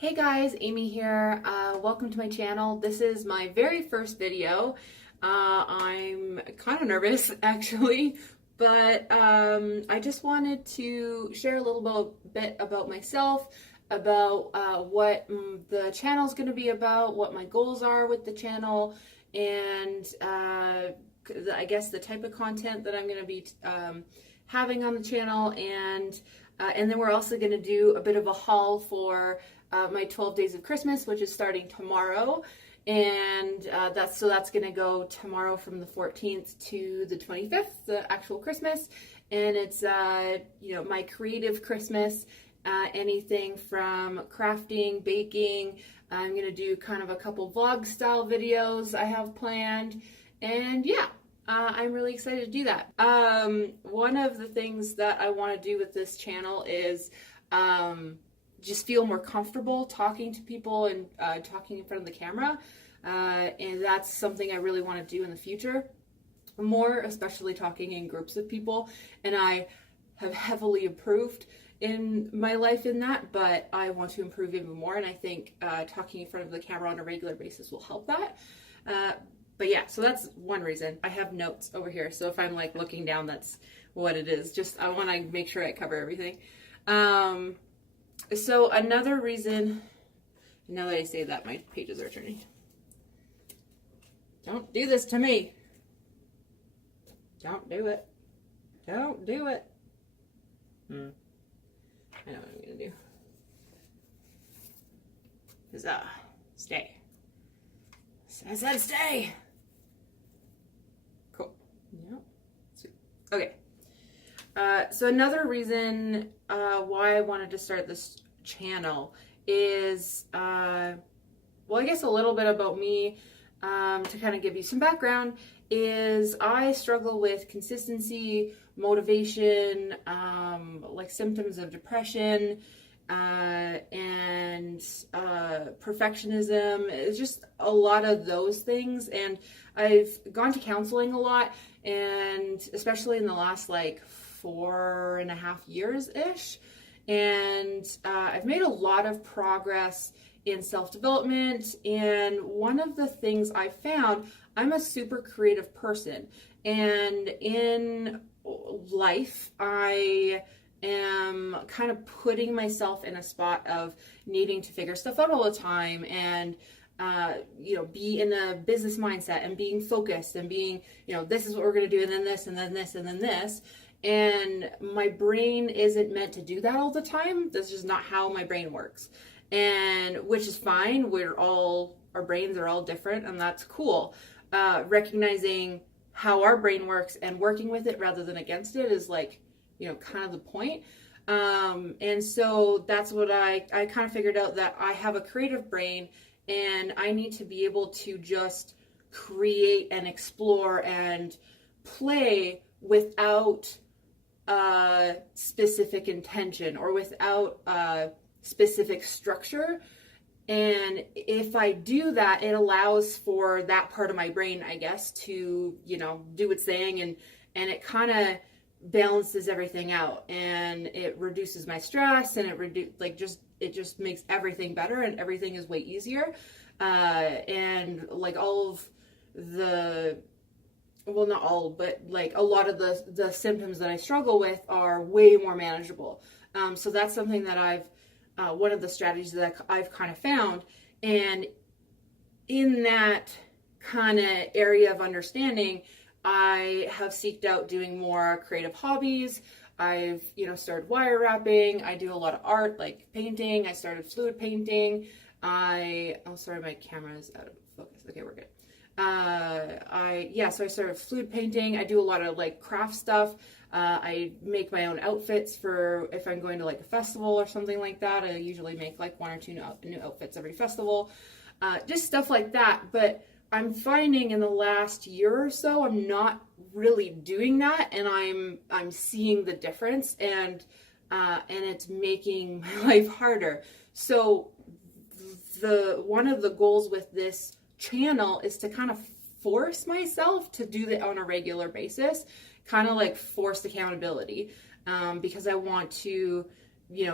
Hey guys, Amy here. Welcome to my channel. This is my very first video. I'm kind of nervous actually, but I just wanted to share a little bit about myself, about what the channel is going to be about, what my goals are with the channel, and I guess the type of content that I'm going to be having on the channel, and then we're also going to do a bit of a haul for my 12 days of Christmas, which is starting tomorrow, and that's going to go tomorrow from the 14th to the 25th, the actual Christmas, and it's my creative Christmas, anything from crafting, baking. I'm going to do kind of a couple vlog style videos I have planned, and yeah. I'm really excited to do that. One of the things that I want to do with this channel is just feel more comfortable talking to people and talking in front of the camera. And that's something I really want to do in the future. More, especially talking in groups of people. And I have heavily improved in my life in that, but I want to improve even more. And I think talking in front of the camera on a regular basis will help that. But yeah, so that's one reason. I have notes over here, so if I'm like looking down, that's what it is. Just I want to make sure I cover everything. So another reason, now that I say that, my pages are turning. Don't do this to me. Don't do it. Don't do it. I know what I'm going to do. Huzzah. Stay. I said stay. Cool. Yeah. Sweet. Okay. So another reason why I wanted to start this channel is, well, I guess a little bit about me, to kind of give you some background, is I struggle with consistency, motivation, like symptoms of depression, and perfectionism. It's just a lot of those things, and I've gone to counseling a lot, and especially in the last like 4.5 years ish, and I've made a lot of progress in self-development. And one of the things I found, I'm a super creative person, and in life I am kind of putting myself in a spot of needing to figure stuff out all the time, and be in a business mindset and being focused and being, this is what we're going to do, and then this, and then this, and then this. And my brain isn't meant to do that all the time. That's just not how my brain works. And which is fine. Our brains are all different, and that's cool. Recognizing how our brain works and working with it rather than against it is like, kind of the point. And so that's what I kind of figured out, that I have a creative brain, and I need to be able to just create and explore and play without specific intention or without specific structure. And if I do that, it allows for that part of my brain, I guess, to, do its thing, and it kind of balances everything out, and it reduces my stress, and it just makes everything better, and everything is way easier. And like all of the, well, not all, but like a lot of the symptoms that I struggle with are way more manageable. So that's something that one of the strategies that I've kind of found. And in that kind of area of understanding, I have seeked out doing more creative hobbies. I've, started wire wrapping. I do a lot of art, like painting. I started fluid painting. Oh, sorry, my camera is out of focus. Okay, we're good. So I started fluid painting. I do a lot of like craft stuff. I make my own outfits for if I'm going to like a festival or something like that. I usually make like 1 or 2 new outfits every festival. Just stuff like that. But I'm finding in the last year or so, I'm not really doing that, and I'm seeing the difference, and it's making my life harder. So one of the goals with this channel is to kind of force myself to do that on a regular basis, kind of like forced accountability, because I want to,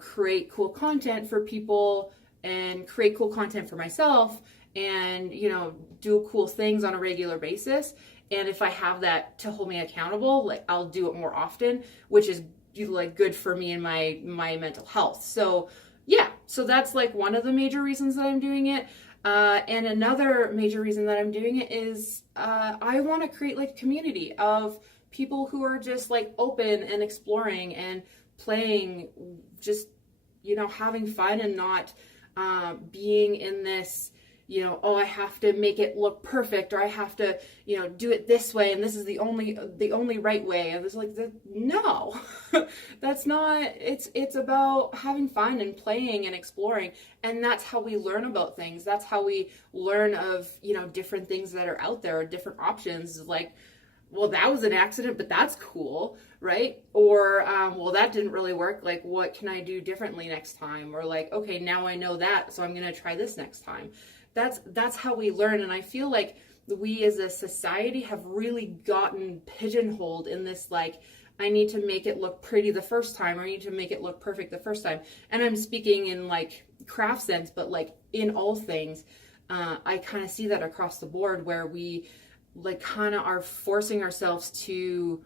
create cool content for people and create cool content for myself and, you know, do cool things on a regular basis. And if I have that to hold me accountable, like I'll do it more often, which is like good for me and my mental health. So yeah, so that's like one of the major reasons that I'm doing it. And another major reason that I'm doing it is I want to create like a community of people who are just like open and exploring and playing, just, you know, having fun and not being in this, you know, oh, I have to make it look perfect, or I have to, you know, do it this way, and this is the only right way. And it's like, no, that's not, it's about having fun and playing and exploring. And that's how we learn about things. That's how we learn of, you know, different things that are out there, different options. Like, well, that was an accident, but that's cool, right? Or, well, that didn't really work. Like, what can I do differently next time? Or like, okay, now I know that, so I'm going to try this next time. That's how we learn. And I feel like we as a society have really gotten pigeonholed in this, like, I need to make it look pretty the first time, or I need to make it look perfect the first time. And I'm speaking in like craft sense, but like in all things, I kind of see that across the board, where we like kind of are forcing ourselves to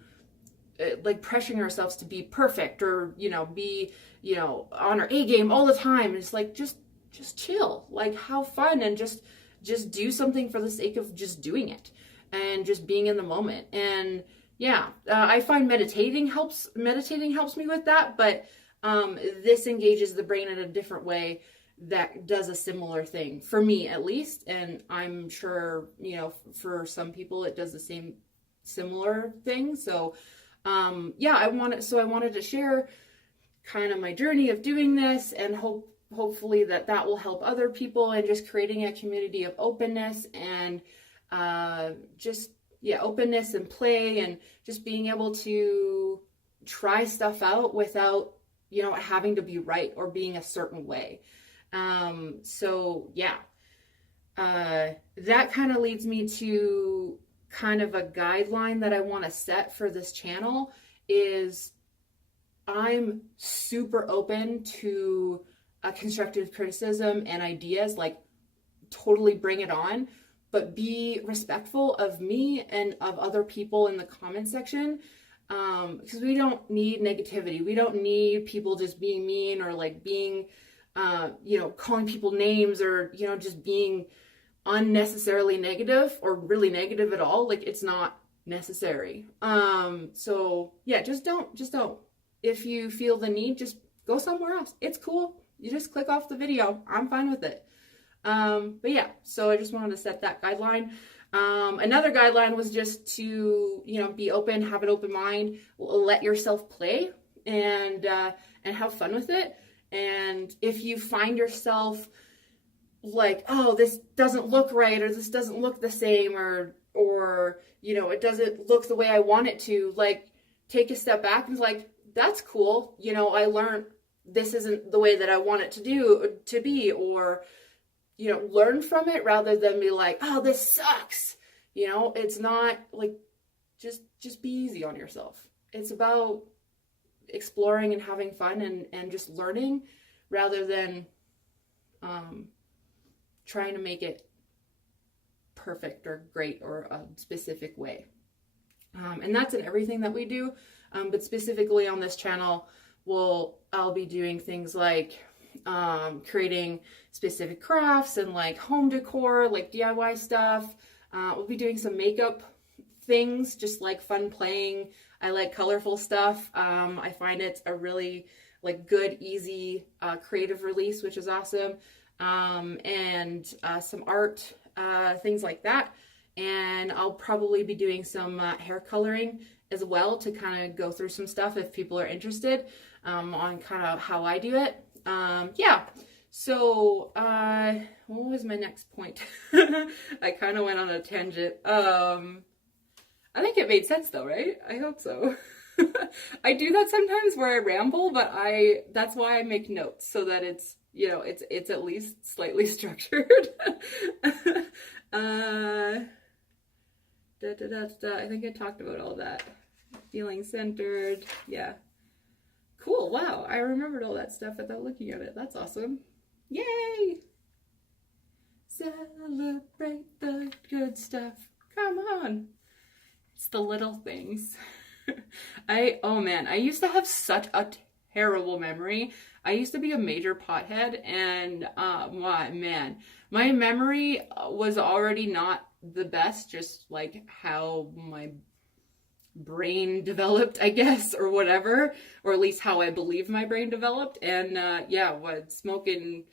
like pressuring ourselves to be perfect, or, you know, be, you know, on our A game all the time. It's like, just chill, like have fun, and just do something for the sake of just doing it and just being in the moment. And yeah, I find meditating helps me with that, but this engages the brain in a different way that does a similar thing, for me at least. And I'm sure, you know, for some people it does the same similar thing. So yeah, I wanted to share kind of my journey of doing this, and hopefully that will help other people, and just creating a community of openness and just, yeah, openness and play, and just being able to try stuff out without, you know, having to be right or being a certain way. So yeah, that kind of leads me to kind of a guideline that I want to set for this channel. Is I'm super open to constructive criticism and ideas, like totally bring it on, but be respectful of me and of other people in the comment section, because we don't need negativity. We don't need people just being mean, or like being, you know, calling people names, or, you know, just being unnecessarily negative, or really negative at all. Like, it's not necessary. So yeah, just don't. If you feel the need, just go somewhere else. It's cool. You just click off the video. I'm fine with it. But yeah, so I just wanted to set that guideline. Another guideline was just to, you know, be open, have an open mind, let yourself play, and have fun with it. And if you find yourself like, oh, this doesn't look right, or this doesn't look the same, or, you know, it doesn't look the way I want it to, like, take a step back and like, that's cool. You know, I learned this isn't the way that I want it to be, or, you know, learn from it rather than be like, oh, this sucks. You know, it's not like, just be easy on yourself. It's about exploring and having fun and just learning, rather than trying to make it perfect or great or a specific way. And that's in everything that we do. But specifically on this channel, I'll be doing things like creating specific crafts and like home decor, like DIY stuff. We'll be doing some makeup things, just like fun playing. I like colorful stuff. I find it's a really like good, easy, creative release, which is awesome. And some art, things like that. And I'll probably be doing some hair coloring as well, to kind of go through some stuff if people are interested on kind of how I do it. Yeah, so what was my next point? I kind of went on a tangent. I think it made sense though, right? I hope so. I do that sometimes where I ramble, but that's why I make notes, so that it's, you know, it's at least slightly structured. I think I talked about all that. Feeling centered. Yeah. Cool. Wow. I remembered all that stuff without looking at it. That's awesome. Yay! Celebrate the good stuff. Come on. It's the little things. Oh man, I used to have such a terrible memory. I used to be a major pothead, and man, my memory was already not the best, just like how my brain developed, I guess, or whatever, or at least how I believe my brain developed. And yeah, what smoking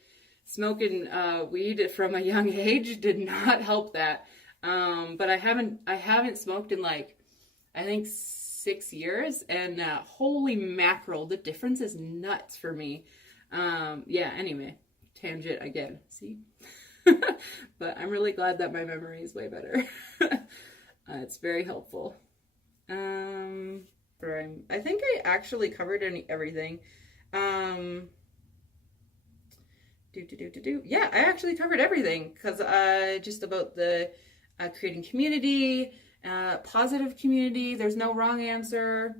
weed from a young age did not help that. But I haven't smoked in like, I think 6 years, and holy mackerel, the difference is nuts for me. Yeah, anyway, tangent again, see? But I'm really glad that my memory is way better. It's very helpful. I think I actually covered everything. Yeah, I actually covered everything, because just about the creating community, positive community. There's no wrong answer.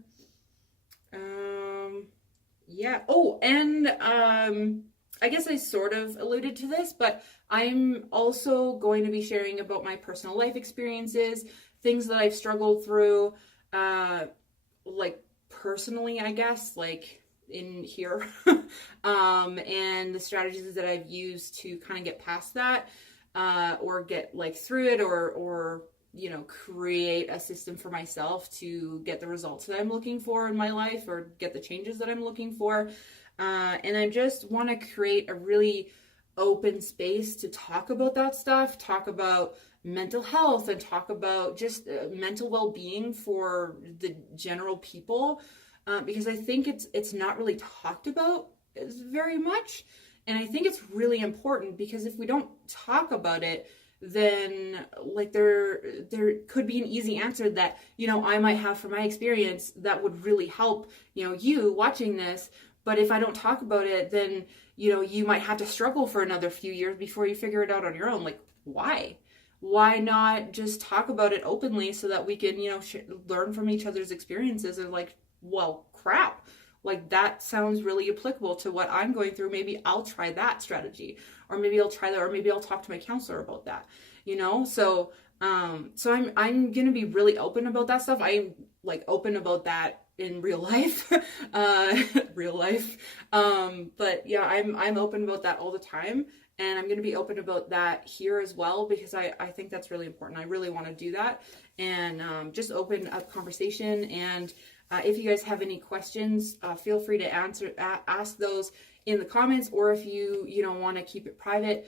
Yeah. Oh, and I guess I sort of alluded to this, but I'm also going to be sharing about my personal life experiences, things that I've struggled through, like personally, I guess, like in here, and the strategies that I've used to kind of get past that, or get like through it, or you know, create a system for myself to get the results that I'm looking for in my life, or get the changes that I'm looking for. And I just want to create a really open space to talk about that stuff, talk about mental health, and talk about just mental well-being for the general people, because I think it's not really talked about very much. And I think it's really important, because if we don't talk about it, then like there could be an easy answer that, you know, I might have from my experience that would really help, you know, you watching this. But if I don't talk about it, then, you know, you might have to struggle for another few years before you figure it out on your own. Like, why? Why not just talk about it openly so that we can, you know, learn from each other's experiences, and like, well, crap. Like, that sounds really applicable to what I'm going through. Maybe I'll try that strategy, or maybe I'll try that, or maybe I'll talk to my counselor about that, you know? So I'm going to be really open about that stuff. I'm like open about that in real life, real life. But yeah, I'm open about that all the time. And I'm going to be open about that here as well, because I think that's really important. I really want to do that, and just open up conversation. And if you guys have any questions, feel free to ask those in the comments, or if you don't want to keep it private,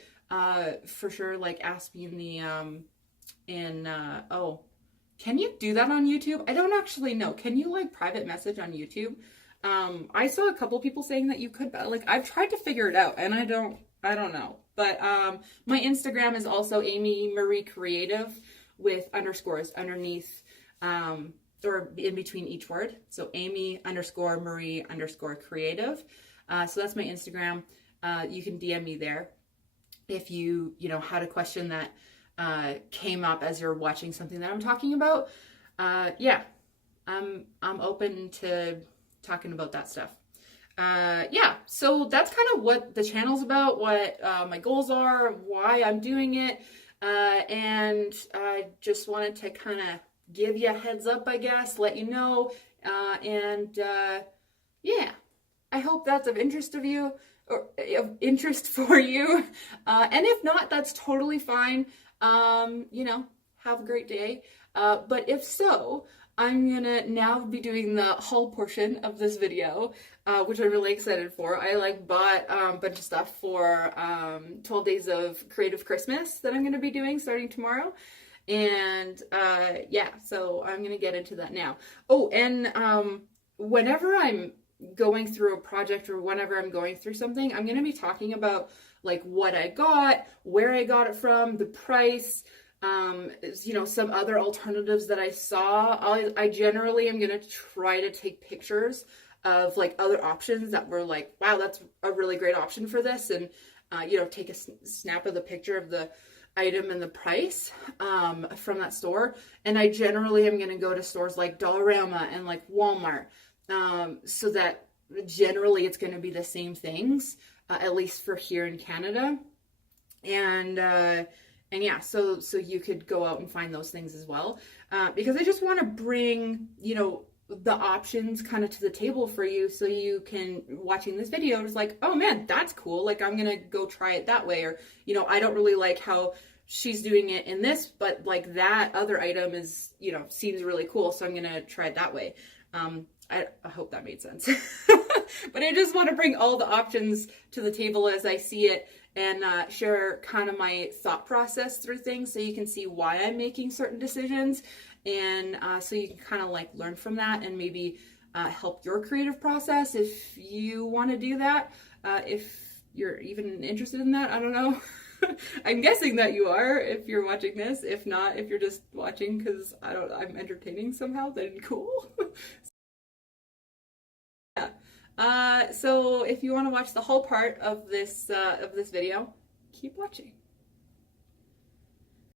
for sure, like ask me in the, oh, can you do that on YouTube? I don't actually know. Can you like private message on YouTube? I saw a couple people saying that you could, but like I've tried to figure it out, and I don't know. But my Instagram is also Amie Marie Creative, with underscores underneath, or in between each word. So Amie_Marie_Creative. So that's my Instagram. You can DM me there if you had a question that came up as you're watching something that I'm talking about. Yeah, I'm open to talking about that stuff. Yeah, so that's kind of what the channel's about, what my goals are, why I'm doing it, and I just wanted to kind of give you a heads up, I guess, let you know, and yeah, I hope that's of interest of you, or of interest for you, and if not, that's totally fine. Have a great day, but if so, I'm gonna now be doing the haul portion of this video, which I'm really excited for. I bought a bunch of stuff for 12 days of creative Christmas that I'm gonna be doing starting tomorrow. And yeah, so I'm gonna get into that now. Oh, and whenever I'm going through a project, or whenever I'm going through something, I'm gonna be talking about like what I got, where I got it from, the price, some other alternatives that I saw. I generally am gonna try to take pictures of like other options that were like, wow, that's a really great option for this, and take a snap of the picture of the item and the price from that store. And I generally am going to go to stores like Dollarama and like Walmart, so that generally it's going to be the same things, at least for here in Canada. And yeah, so you could go out and find those things as well, because I just want to bring, you know, the options kind of to the table for you, so you can, watching this video, just like, oh man, that's cool, like I'm gonna go try it that way. Or, you know, I don't really like how she's doing it in this, but like that other item is, you know, seems really cool, so I'm gonna try it that way. I hope that made sense. But I just want to bring all the options to the table as I see it, and share kind of my thought process through things, so you can see why I'm making certain decisions, and so you can kind of like learn from that, and maybe help your creative process if you want to do that, if you're even interested in that. I don't know. I'm guessing that you are if you're watching this. If not, if you're just watching because I'm entertaining somehow, then cool. So if you want to watch the whole part of this video, keep watching.